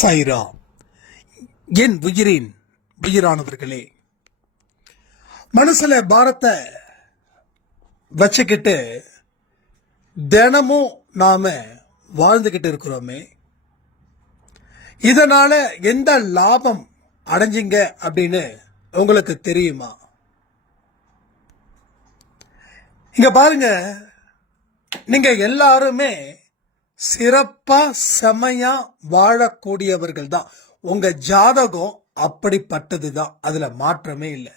சைரா என் உயிரின் உயிரானவர்களே மனசுல பாரத்தை வச்சுக்கிட்டு தினமும் நாம வாழ்ந்துக்கிட்டு இருக்கிறோமே. இதனால எந்த லாபம் அடைஞ்சிங்க அப்படின்னு உங்களுக்கு தெரியுமா? இங்க பாருங்க நீங்க எல்லாருமே சிறப்பா செமையா வாழக்கூடியவர்கள் தான் உங்க ஜாதகம் அப்படிப்பட்டது தான் அதுல மாற்றமே இல்லை.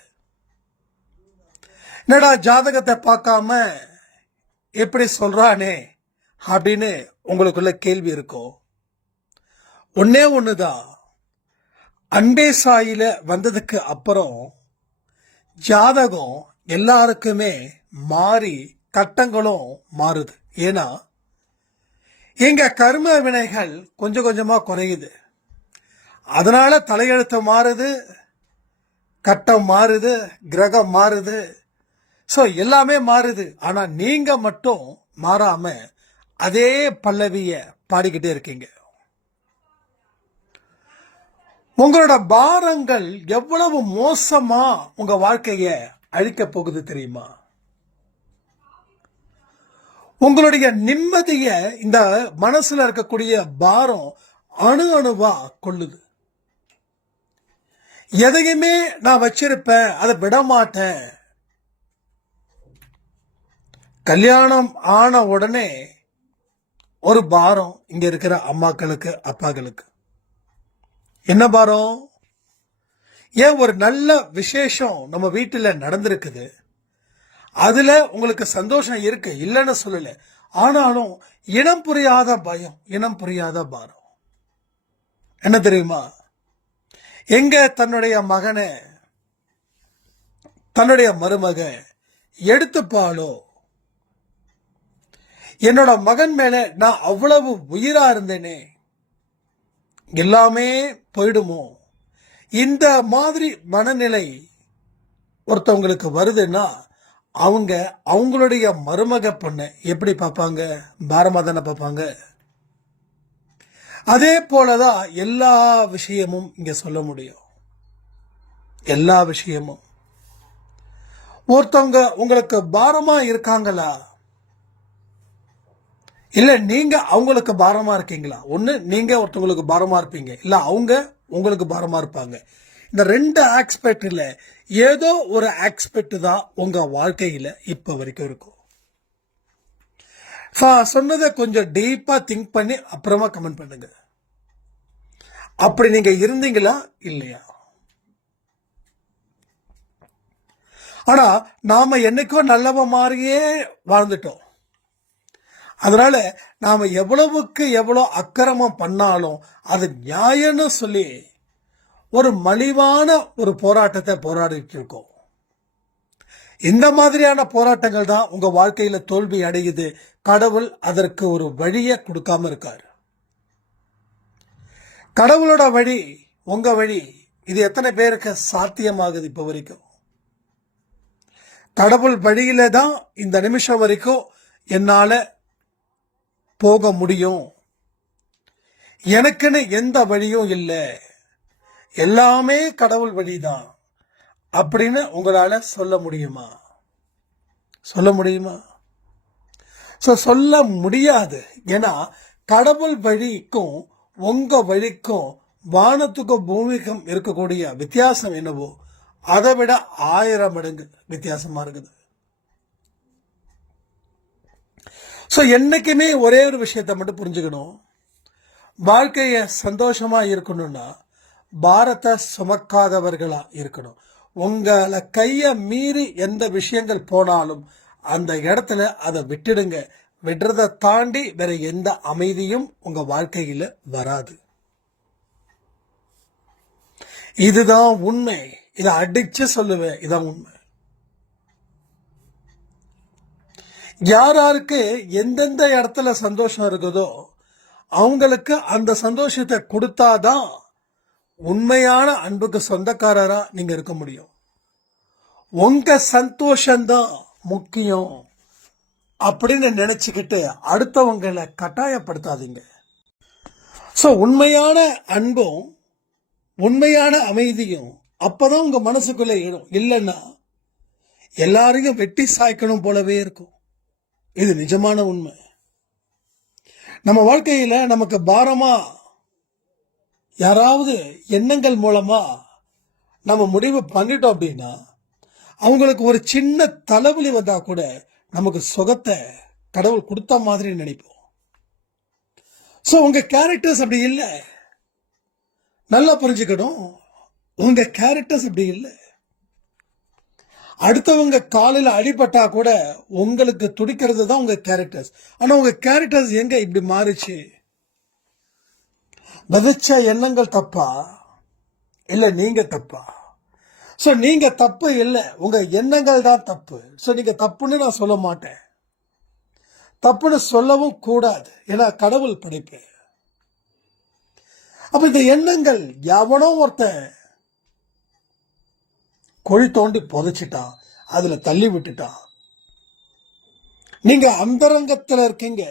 என்னடா ஜாதகத்தை பார்க்காம எப்படி சொல்றானே அப்படின்னு உங்களுக்குள்ள கேள்வி இருக்கும் ஒன்னே ஒண்ணுதான். அன்பே சாயில வந்ததுக்கு அப்புறம் ஜாதகம் எல்லாருக்குமே மாறி கட்டங்களும் மாறுது. ஏன்னா எங்க கர்ம வினைகள் கொஞ்சம் கொஞ்சமாக குறையுது. அதனால தலையெழுத்து மாறுது கட்டம் மாறுது கிரகம் மாறுது. ஸோ எல்லாமே மாறுது. ஆனால் நீங்கள் மட்டும் மாறாமல் அதே பல்லவியை பாடிக்கிட்டே இருக்கீங்க. உங்களோட பாரங்கள் எவ்வளவு மோசமாக உங்கள் வாழ்க்கையை அழிக்க போகுது தெரியுமா? உங்களுடைய நிம்மதிய இந்த மனசுல இருக்கக்கூடிய பாரம் அணு அணுவா கொள்ளுது. எதையுமே நான் வச்சிருப்பேன் அதை விட மாட்டேன் கல்யாணம் ஆன உடனே ஒரு பாரம் இங்க இருக்கிற அம்மாக்களுக்கு அப்பாக்களுக்கு. என்ன பாரம்? ஏன் ஒரு நல்ல விசேஷம் நம்ம வீட்டில் நடந்திருக்குது? அதுல உங்களுக்கு சந்தோஷம் இருக்கு இல்லைன்னு சொல்லல. ஆனாலும் இனம் புரியாத பயம் இனம் புரியாத பாரம். என்ன தெரியுமா? எங்க தன்னுடைய மகனை தன்னுடைய மருமக எடுத்துப்பாளோ? என்னோட மகன் மேல நான் அவ்வளவு உயிரா இருந்தேனே. எல்லாமே போயிடுமோ? இந்த மாதிரி மனநிலை ஒருத்தவங்களுக்கு வருதுன்னா அவங்க அவங்களுடைய மருமக பொண்ணை எப்படி பார்ப்பாங்க? பாரமாக தானே பார்ப்பாங்க. அதே போலதான் எல்லா விஷயமும் இங்க சொல்ல முடியும். எல்லா விஷயமும். ஒருத்தவங்க உங்களுக்கு பாரமா இருக்காங்களா? இல்ல நீங்க அவங்களுக்கு பாரமா இருக்கீங்களா? ஒன்று நீங்க ஒருத்தவங்களுக்கு பாரமா இருப்பீங்க. இல்ல அவங்க உங்களுக்கு பாரமா இருப்பாங்க. இந்த ரெண்டு ஆக்ஸ்பெக்டில் ஏதோ ஒரு ஆக்ஸ்பெக்ட் தான் உங்கள் வாழ்க்கையில் இப்போ வரைக்கும் இருக்கும். ஸோ சொன்னதை கொஞ்சம் டீப்பாக திங்க் பண்ணி அப்புறமா கமெண்ட் பண்ணுங்க. அப்படி நீங்கள் இருந்தீங்களா? இல்லையா? ஆனால் நாம் என்னைக்கோ நல்லவ மாதிரியே வாழ்ந்துட்டோம். அதனால் நாம் எவ்வளவுக்கு எவ்வளோ அக்கிரமம் பண்ணாலும் அது நியாயம்னு சொல்லி ஒரு மலிவான ஒரு போராட்டத்தை போராடிட்டு இருக்கோம். இந்த மாதிரியான போராட்டங்கள் தான் உங்க வாழ்க்கையில தோல்வி அடையுது. கடவுள் அதற்கு ஒரு வழியை கொடுக்காம இருக்காரு. கடவுளோட வழி உங்க வழி இது எத்தனை பேருக்கு சாத்தியமாகுது இப்போ வரைக்கும்? கடவுள் வழியில தான் இந்த நிமிஷம் வரைக்கும் என்னால் போக முடியும். எனக்குன்னு எந்த வழியும் இல்லை. எல்லாமே கடவுள் வழிதான். அப்படின்னு உங்களால் சொல்ல முடியுமா? சொல்ல முடியுமா? ஸோ சொல்ல முடியாது. ஏன்னா கடவுள் வழிக்கும் உங்கள் வழிக்கும் வானத்துக்கும் பூமிக்கும் இருக்கக்கூடிய வித்தியாசம் என்னவோ அதை விட ஆயிரம் மடங்கு வித்தியாசமாக இருக்குது. ஸோ என்றைக்குமே ஒரே ஒரு விஷயத்தை மட்டும் புரிஞ்சுக்கணும். வாழ்க்கையை சந்தோஷமாக இருக்கணும்னா பாரத்தை சுமக்காதவர்களா இருக்கணும். உங்களை கையை மீறி எந்த விஷயங்கள் போனாலும் அந்த இடத்துல அதை விட்டுடுங்க. விடுறதை தாண்டி வேற எந்த அமைதியும் உங்க வாழ்க்கையில வராது. இதுதான் உண்மை. இதை அடிச்சு சொல்லுவேன். இதான் உண்மை. யார் யாருக்கு எந்தெந்த இடத்துல சந்தோஷம் இருக்குதோ அவங்களுக்கு அந்த சந்தோஷத்தை கொடுத்தாதான் உண்மையான அன்புக்கு சொந்தக்காரரா நீங்க இருக்க முடியும். உங்க சந்தோஷம்தான் முக்கியம் அப்படின்னு நினைச்சுக்கிட்டு அடுத்தவங்களை கட்டாயப்படுத்தாதீங்க. ஸோ உண்மையான அன்பும் உண்மையான அமைதியும் அப்போதான் உங்க மனசுக்குள்ளே இடும் இல்லைன்னா எல்லாரையும் வெட்டி சாய்க்கணும் போலவே இருக்கும். இது நிஜமான உண்மை. நம்ம வாழ்க்கையில் நமக்கு பாரமாக யாராவது எண்ணங்கள் மூலமாக நம்ம முடிவு பண்ணிட்டோம் அப்படின்னா அவங்களுக்கு ஒரு சின்ன தலைவலி வந்தால் கூட நமக்கு சுகத்தை கடவுள் கொடுத்த மாதிரி நினைப்போம். ஸோ உங்கள் கேரக்டர்ஸ் அப்படி இல்லை. நல்லா புரிஞ்சுக்கணும். உங்கள் கேரக்டர்ஸ் அப்படி இல்லை. அடுத்தவங்க காலில் அடிபட்டா கூட உங்களுக்கு துடிக்கிறது தான் உங்கள் கேரக்டர்ஸ் ஆனால் உங்கள் கேரக்டர்ஸ் எங்கே இப்படி மாறுச்சு? விதைச்ச எண்ணங்கள் தப்பா? இல்லை நீங்கள் தப்பா? ஸோ நீங்கள் தப்பு இல்லை. உங்கள் எண்ணங்கள் தான் தப்பு. ஸோ நீங்கள் தப்புன்னு நான் சொல்ல மாட்டேன். தப்புன்னு சொல்லவும் கூடாது. ஏன்னா கடவுள் படைப்பு. அப்போ இந்த எண்ணங்கள் எவனோ ஒருத்தன் குழி தோண்டி புதைச்சிட்டான். அதில் தள்ளி விட்டுட்டான். நீங்கள் அந்தரங்கத்தில் இருக்கீங்க.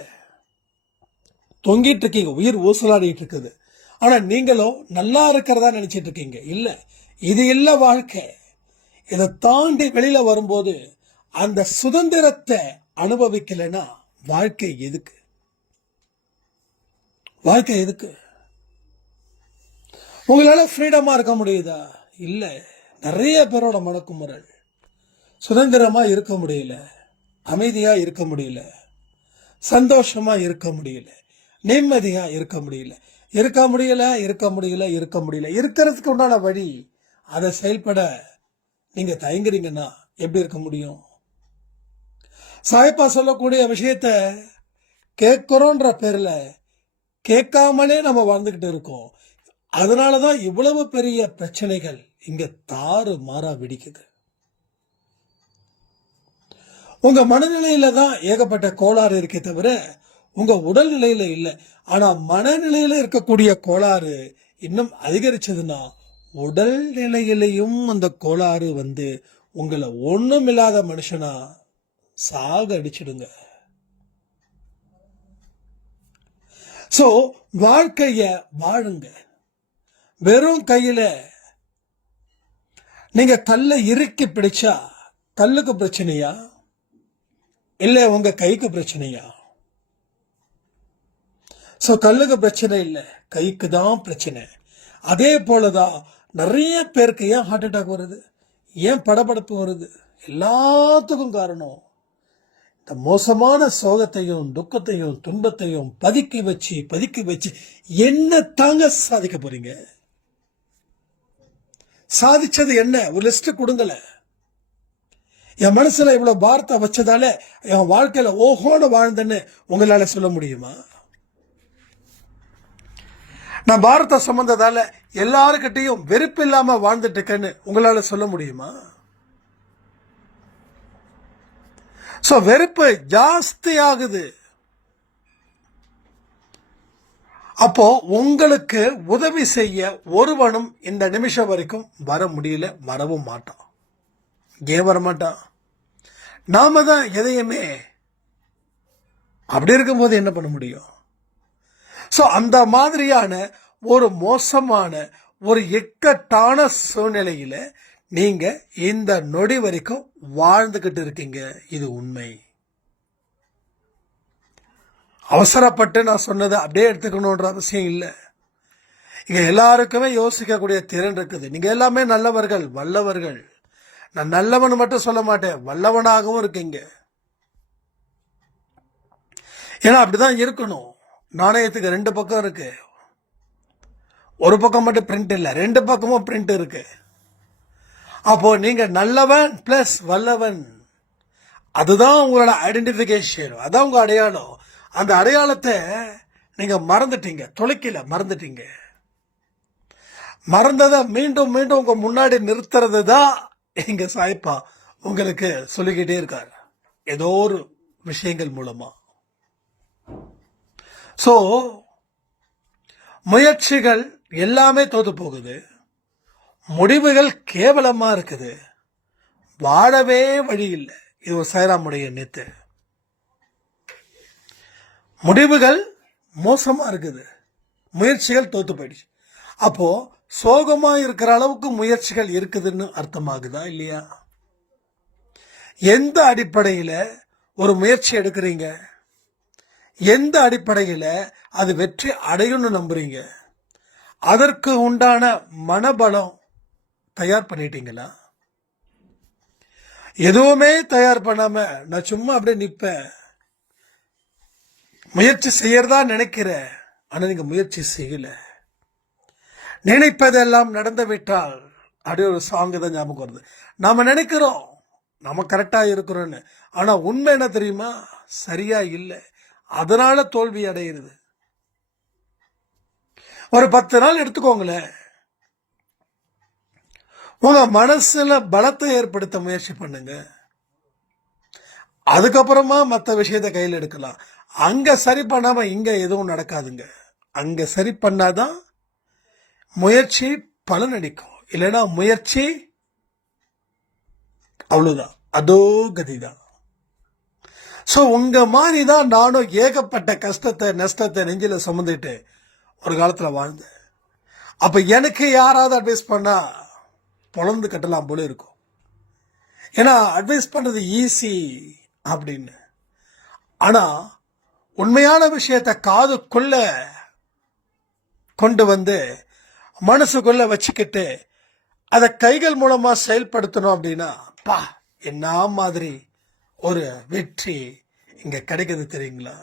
தொங்கிட்டு இருக்கீங்க. உயிர் ஊசலாடிட்டு இருக்குது. ஆனா நீங்களும் நல்லா இருக்கிறதா நினச்சிட்டு இருக்கீங்க. இல்லை இது இல்லை வாழ்க்கை. இதை தாண்டி வெளியில வரும்போது அந்த சுதந்திரத்தை அனுபவிக்கலைன்னா வாழ்க்கை எதுக்கு? வாழ்க்கை எதுக்கு? உங்களால ஃப்ரீடமா இருக்க முடியுதா? இல்லை நிறைய பேரோட மனக்குமுறல். சுதந்திரமா இருக்க முடியல அமைதியாக இருக்க முடியல சந்தோஷமா இருக்க முடியல நிம்மதியாக இருக்க முடியல. இருக்க முடியல இருக்க முடியல இருக்க முடியல. இருக்கிறதுக்கு உண்டான வழி அதை செயல்பட நீங்க தயங்குறீங்கன்னா எப்படி இருக்க முடியும்? சாய்ப்பா சொல்லக்கூடிய விஷயத்த கேட்குறோன்ற பேரில் கேட்காமலே நம்ம வாழ்ந்துக்கிட்டு இருக்கோம். அதனால தான் இவ்வளவு பெரிய பிரச்சனைகள் இங்கே தாறு மாறா வெடிக்குது. உங்கள் மனநிலையில தான் ஏகப்பட்ட கோளாறு இருக்கே தவிர உங்க உடல்நிலையில இல்லை. ஆனா மனநிலையில இருக்கக்கூடிய கோளாறு இன்னும் அதிகரிச்சதுன்னா உடல் நிலையிலையும் அந்த கோளாறு வந்து உங்களை ஒண்ணுமில்லாத மனுஷனா சாக அடிச்சிடுங்க சோ வாழ்க்கைய வாழுங்க. வெறும் கையில நீங்க கல்லை இறுக்கி பிடிச்சா கல்லுக்கு பிரச்சனையா? இல்ல உங்க கைக்கு பிரச்சனையா? ஸோ கல்லுக்கு பிரச்சனை இல்லை. கைக்கு தான் பிரச்சனை. அதே போலதான் நிறைய பேருக்கு ஏன் ஹார்ட் அட்டாக் வருது? ஏன் படபடப்பு வருது? எல்லாத்துக்கும் காரணம். இந்த மோசமான சோகத்தையும் துக்கத்தையும் துன்பத்தையும் பதுக்கி வச்சு பதுக்கி வச்சு என்ன தாங்க சாதிக்க போறீங்க? சாதிச்சது என்ன? ஒரு லிஸ்ட் கொடுங்கல என் மனசுல இவ்வளவு வார்த்தை வச்சதால என் வாழ்க்கையில ஓஹோன்னு வாழ்ந்தேன்னு உங்களால சொல்ல முடியுமா? நான் பாரத சுமந்ததால் எல்லாருக்கிட்டையும் வெறுப்பு இல்லாம வாழ்ந்துட்டு இருக்கேன்னு உங்களால சொல்ல முடியுமா? சோ வெறுப்பு ஜாஸ்தி ஆகுது. அப்போ உங்களுக்கு உதவி செய்ய ஒருவனும் இந்த நிமிஷம் வரைக்கும் வர முடியல வரவும் மாட்டான். ஏன் வர மாட்டான் நாம தான் எதையுமே அப்படி இருக்கும்போது என்ன பண்ண முடியும்? ஸோ அந்த மாதிரியான ஒரு மோசமான ஒரு இக்கட்டான சூழ்நிலையில் நீங்கள் இந்த நொடி வரைக்கும் வாழ்ந்துக்கிட்டு இருக்கீங்க. இது உண்மை. அவசரப்பட்டு நான் சொன்னதை அப்படியே எடுத்துக்கணுன்ற அவசியம் இல்லை. இங்கே எல்லாருக்குமே யோசிக்கக்கூடிய திறன் இருக்குது. நீங்கள் எல்லாமே நல்லவர்கள் வல்லவர்கள். நான் நல்லவன் மட்டும் சொல்ல மாட்டேன். வல்லவனாகவும் இருக்கீங்க. ஏன்னா அப்படிதான் இருக்கணும். நாணயத்துக்கு ரெண்டு பக்கம் இருக்கு. ஒரு பக்கம் மட்டும் பிரிண்ட் இல்லை ரெண்டு பக்கமும் பிரிண்ட் இருக்கு. அப்போ நீங்க நல்லவன் பிளஸ் வல்லவன். அதுதான் உங்களோட ஐடென்டிஃபிகேஷன் அதான் உங்க அடையாளம். அந்த அடையாளத்தை நீங்க மறந்துட்டீங்க தொலைக்கல மறந்துட்டீங்க. மறந்ததை மீண்டும் மீண்டும் உங்க முன்னாடி நிறுத்துறது தான் எங்க சாய்ப்பா. உங்களுக்கு சொல்லிக்கிட்டே இருக்கார். ஏதோ ஒரு விஷயங்கள் மூலமா. ஸோ முயற்சிகள் எல்லாமே தோத்து போகுது. முடிவுகள் கேவலமாக இருக்குது. வாழவே வழி இல்லை. இது ஒரு சைராமுடைய நேத்து. முடிவுகள் மோசமாக இருக்குது. முயற்சிகள் தோத்து போயிடுச்சு. அப்போ சோகமாக இருக்கிற அளவுக்கு முயற்சிகள் இருக்குதுன்னு அர்த்தமாகுதா இல்லையா? எந்த அடிப்படையில் ஒரு முயற்சி எடுக்கிறீங்க? எந்த அடிப்படையில் அது வெற்றி அடையும்னு நம்புறீங்க? அதற்கு உண்டான மனபலம் தயார் பண்ணிட்டீங்களா? எதுவுமே தயார் பண்ணாம நான் சும்மா அப்படியே நிற்பேன் முயற்சி செய்யறதா நினைக்கிறேன் ஆனால் நீங்க முயற்சி செய்யல. நினைப்பதெல்லாம் நடந்து விட்டால் அப்படியே ஒரு சாங்கு தான் ஞாபகம் வருது. நாம நினைக்கிறோம் நம்ம கரெக்டாக இருக்கிறோன்னு ஆனால் உண்மை என்ன தெரியுமா? சரியா இல்லை. அதனால தோல்வி அடைகிறது ஒரு பத்து நாள் எடுத்துக்கோங்களேன். உங்க மனசுல பலத்தை ஏற்படுத்த முயற்சி பண்ணுங்க. அதுக்கப்புறமா மற்ற விஷயத்தை கையில் எடுக்கலாம். அங்க சரி பண்ணாம இங்க எதுவும் நடக்காதுங்க. அங்க சரி பண்ணாதான் முயற்சி பலனடிக்கும் இல்லைன்னா முயற்சி அவ்வளவுதான். அதோ கதிதான். ஸோ உங்கள் மாதிரி தான் நானும் ஏகப்பட்ட கஷ்டத்தை நஷ்டத்தை நெஞ்சில் சுமந்துட்டு ஒரு காலத்தில் வாழ்ந்தேன். அப்போ எனக்கு யாராவது அட்வைஸ் பண்ணால் பொழந்து கட்டலாம் போல இருக்கும். ஏன்னா அட்வைஸ் பண்ணுறது ஈஸி அப்படின்னு. ஆனால் உண்மையான விஷயத்த காதுக்குள்ள கொண்டு வந்து மனசுக்குள்ள வச்சுக்கிட்டு அதை கைகள் மூலமாக செயல்படுத்தணும் அப்படின்னா பா என்ன மாதிரி ஒரு வெற்றி இங்க கிடைக்குது தெரியுங்களா?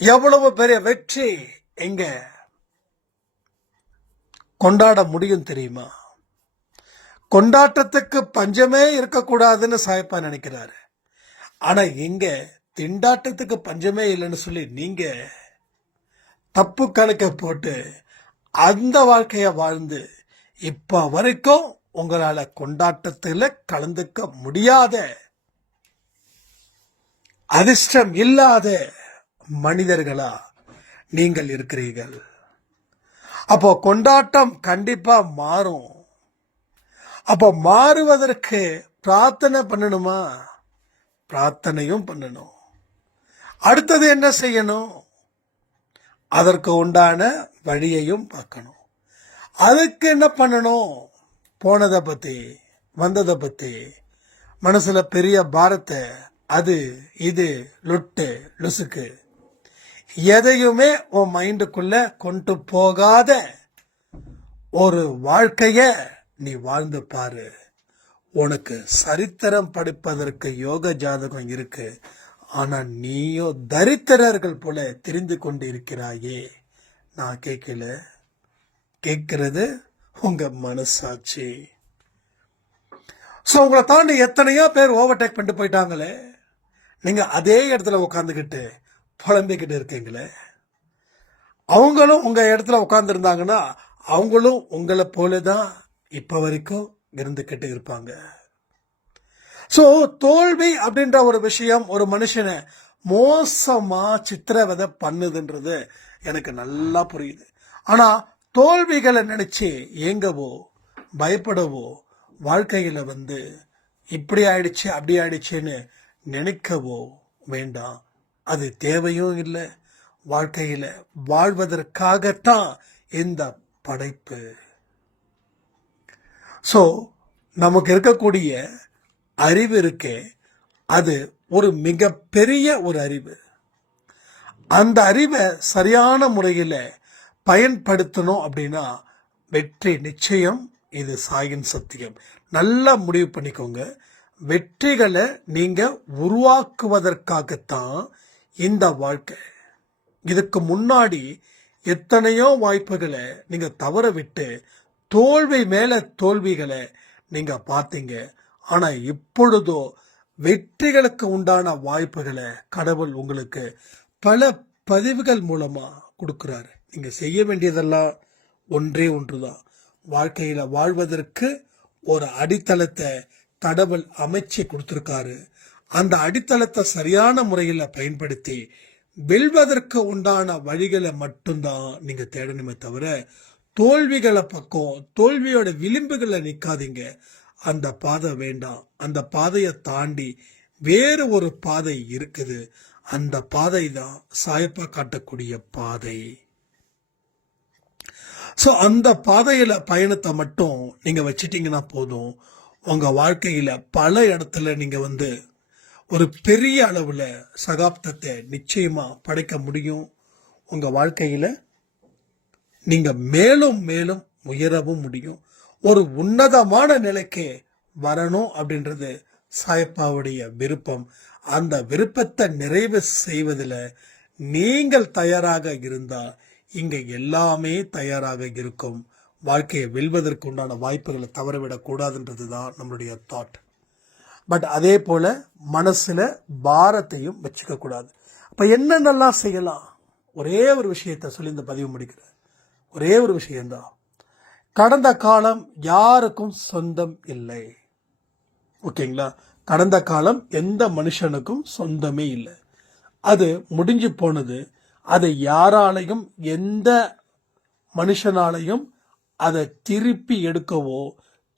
எவ்வளவு பெரிய வெற்றி இங்க கொண்டாட முடியும் தெரியுமா? கொண்டாட்டத்துக்கு பஞ்சமே இருக்கக்கூடாதுன்னு சாய்ப்பா நினைக்கிறாரு. ஆனா இங்க திண்டாட்டத்துக்கு பஞ்சமே இல்லைன்னு சொல்லி நீங்க தப்பு கணக்க போட்டு அந்த வாழ்க்கைய வாழ்ந்து இப்ப வரைக்கும் உங்களால் கொண்டாட்டத்தில் கலந்துக்க முடியாத அதிர்ஷ்டம் இல்லாத மனிதர்களா நீங்கள் இருக்கிறீர்கள். அப்போ கொண்டாட்டம் கண்டிப்பா மாறும். அப்போ மாறுவதற்கு பிரார்த்தனை பண்ணணுமா? பிரார்த்தனையும் பண்ணணும். அடுத்தது என்ன செய்யணும்? அதற்கு உண்டான வழியையும் பார்க்கணும். அதுக்கு என்ன பண்ணணும்? போனதை பற்றி வந்ததை பற்றி மனசில் பெரிய பாரத்தை அது இது லுட்டு லுசுக்கு. எதையுமே உன் மைண்டுக்குள்ள கொண்டு போகாத ஒரு வாழ்க்கைய நீ வாழ்ந்து பாரு. உனக்கு சரித்திரம் படிப்பதற்கு யோக ஜாதகம் இருக்கு. ஆனா நீயோ தரித்திரர்கள் போல தெரிந்து கொண்டு இருக்கிறாயே நான் கேட்கல கேட்கிறது உங்க மனசாட்சி. ஸோ உங்களை தாண்டி எத்தனையோ பேர் ஓவர்டேக் பண்ணிட்டு போயிட்டாங்களே. நீங்கள் அதே இடத்துல உட்காந்துக்கிட்டு புலம்பிக்கிட்டு இருக்கீங்களே அவங்களும் உங்கள் இடத்துல உட்காந்துருந்தாங்கன்னா அவங்களும் உங்களை போல தான் இப்போ வரைக்கும் இருந்துக்கிட்டு இருப்பாங்க. ஸோ தோல்வி அப்படின்ற ஒரு விஷயம் ஒரு மனுஷனை மோசமாக சித்திரவதை பண்ணுதுன்றது எனக்கு நல்லா புரியுது. ஆனால் தோல்விகளை நினச்சி ஏங்கவோ பயப்படவோ வாழ்க்கையில் வந்து இப்படி ஆயிடுச்சு அப்படி ஆயிடுச்சுன்னு நினைக்கவோ வேண்டாம். அது தேவையும் இல்லை. வாழ்க்கையில் வாழ்வதற்காகத்தான் இந்த படைப்பு. ஸோ நமக்கு இருக்கக்கூடிய அறிவு இருக்கே. அது ஒரு மிகப்பெரிய ஒரு அறிவு. அந்த அறிவை சரியான முறையில் பயன்படுத்தணும் அப்படின்னா வெற்றி நிச்சயம். இது சாயின் சத்தியம். நல்லா முடிவு பண்ணிக்கோங்க. வெற்றிகளை நீங்க உருவாக்குவதற்காகத்தான் இந்த வாழ்க்கை. இதுக்கு முன்னாடி எத்தனையோ வாய்ப்புகளை நீங்க தவற விட்டு தோல்வி மேல தோல்விகளை நீங்க பார்த்தீங்க. ஆனா இப்பொழுதோ வெற்றிகளுக்கு உண்டான வாய்ப்புகளை கடவுள் உங்களுக்கு பல பதிவுகள் மூலமா கொடுக்குறாரு. நீங்க செய்ய வேண்டியதெல்லாம் ஒன்றே ஒன்றுதான். வாழ்க்கையில வாழ்வதற்கு ஒரு அடித்தளத்தை தடவல் அமைச்சு கொடுத்திருக்காரு. அந்த அடித்தளத்தை சரியான முறையில் பயன்படுத்தி வெல்வதற்கு உண்டான வழிகளை மட்டும்தான் நீங்க தேடணுமே தவிர தோல்விகளை பக்கம் தோல்வியோட விளிம்புகளை நிற்காதீங்க அந்த பாதை வேண்டாம். அந்த பாதையை தாண்டி வேறு ஒரு பாதை இருக்குது. அந்த பாதை தான் சாயப்பா காட்டக்கூடிய பாதை. ஸோ அந்த பாதையில பயணத்தை மட்டும் நீங்க வச்சிட்டீங்கன்னா போதும். உங்கள் வாழ்க்கையில் பல இடத்துல நீங்கள் வந்து ஒரு பெரிய அளவில் சகாப்தத்தை நிச்சயமாக படைக்க முடியும். உங்கள் வாழ்க்கையில் நீங்கள் மேலும் மேலும் உயரவும் முடியும். ஒரு உன்னதமான நிலைக்கு வரணும் அப்படின்றது சாயப்பாவுடைய விருப்பம். அந்த விருப்பத்தை நிறைவு செய்வதில் நீங்கள் தயாராக இருந்தால் இங்கே எல்லாமே தயாராக இருக்கும். வாழ்க்கையை வெல்வதற்கு உண்டான வாய்ப்புகளை தவறவிடக்கூடாதுன்றது தான் நம்மளுடைய தாட் பட் அதே போல் மனசில் பாரத்தையும் வச்சுக்கக்கூடாது. அப்போ என்னென்னலாம் செய்யலாம்? ஒரே ஒரு விஷயத்தை சொல்லி இந்த பதிவு முடிக்கிறேன். ஒரே ஒரு விஷயம்தான் கடந்த காலம் யாருக்கும் சொந்தம் இல்லை. ஓகேங்களா? கடந்த காலம் எந்த மனுஷனுக்கும் சொந்தமே இல்லை. அது முடிஞ்சு போனது அதை யாராலையும் எந்த மனுஷனாலையும் அதை திருப்பி எடுக்கவோ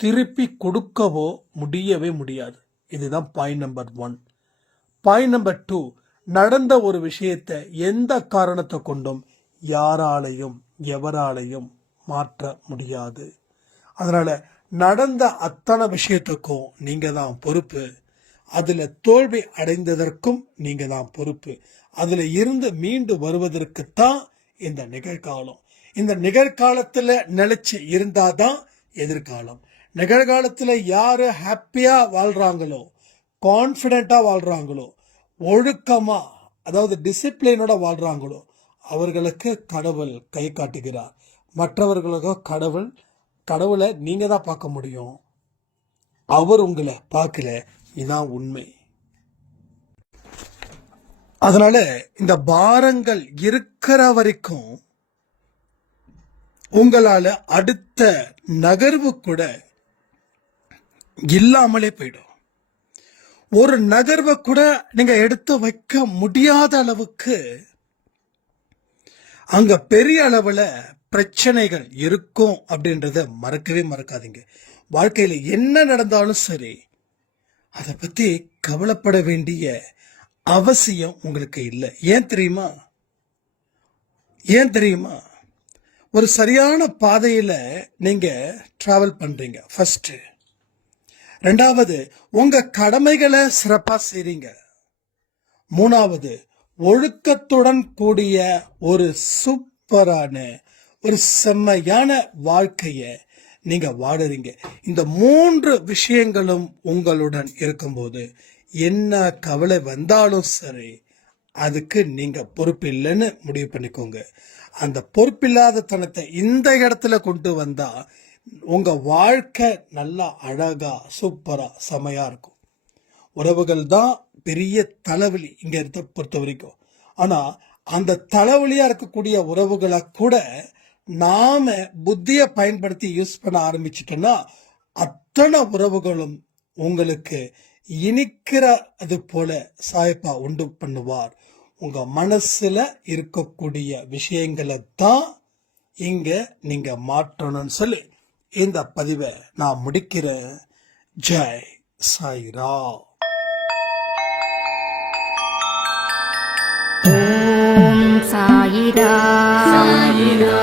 திருப்பி கொடுக்கவோ முடியவே முடியாது. இதுதான் point number one point number two நடந்த ஒரு விஷயத்தை எந்த காரணத்தை கொண்டும் யாராலையும் எவராலையும் மாற்ற முடியாது. அதனால் நடந்த அத்தனை விஷயத்துக்கும் நீங்கள் தான் பொறுப்பு. அதில் தோல்வி அடைந்ததற்கும் நீங்கள் தான் பொறுப்பு. அதில் இருந்து மீண்டு வருவதற்குத்தான் இந்த நிகழ்காலம். இந்த நிகழ்காலத்துல இருந்தால் இருந்தாதான் எதிர்காலம். நிகழ்காலத்தில் யார் ஹாப்பியாக வாழ்கிறாங்களோ கான்ஃபிடெண்ட்டாக வாழ்கிறாங்களோ ஒழுக்கமாக அதாவது டிசிப்ளினோட வாழ்கிறாங்களோ அவர்களுக்கு கடவுள் கை காட்டுகிறார். மற்றவர்களுக்கோ கடவுள் கடவுளை நீங்கள் தான் பார்க்க முடியும். அவர் உங்களை பார்க்கல இதுதான் உண்மை. அதனால் இந்த பாரங்கள் இருக்கிற வரைக்கும் உங்களால அடுத்த நகர்வு கூட இல்லாமலே போயிடும். ஒரு நகர்வை கூட நீங்க எடுத்து வைக்க முடியாத அளவுக்கு அங்க பெரிய அளவுல பிரச்சனைகள் இருக்கும் அப்படின்றத மறக்கவே மறக்காதீங்க. வாழ்க்கையில என்ன நடந்தாலும் சரி அதை பத்தி கவலைப்பட வேண்டிய அவசியம் உங்களுக்கு இல்லை. ஏன் தெரியுமா? ஏன் தெரியுமா? ஒரு சரியான பாதையில் நீங்கள் ட்ராவல் பண்ணுறீங்க ஃபஸ்ட்டு ரெண்டாவது உங்கள் கடமைகளை சிறப்பாக செய்கிறீங்க மூணாவது ஒழுக்கத்துடன் கூடிய ஒரு சூப்பரான ஒரு செம்மையான வாழ்க்கையை நீங்கள் வாடுறீங்க. இந்த மூன்று விஷயங்களும் உங்களுடன் இருக்கும்போது என்ன கவலை வந்தாலும் சரி அதுக்கு நீங்க பொறுப்பு இல்லைன்னு முடிவு பண்ணிக்கோங்க. அந்த பொறுப்பில்லாத தனத்தை இந்த இடத்துல கொண்டு வந்தா உங்க வாழ்க்கை நல்லா அழகா சூப்பரா செமையா இருக்கும். உறவுகள் தான் பெரிய தலைவலி இங்க இருக்க பொறுத்த வரைக்கும். ஆனா அந்த தலைவலியா இருக்கக்கூடிய உறவுகளை கூட நாம புத்திய பயன்படுத்தி யூஸ் பண்ண ஆரம்பிச்சிட்டோம்னா அத்தனை உறவுகளும் உங்களுக்கு இனிக்கிற அது போல சாய்ப்பா உண்டு பண்ணுவார். உங்க மனசுல இருக்கக்கூடிய விஷயங்களை தான் இங்க நீங்க மாற்றணும்னு சொல்லி இந்த பதிவை நான் முடிக்கிறேன். ஜெய் சாய்ரா ஓம் சாயிரா சாயிரா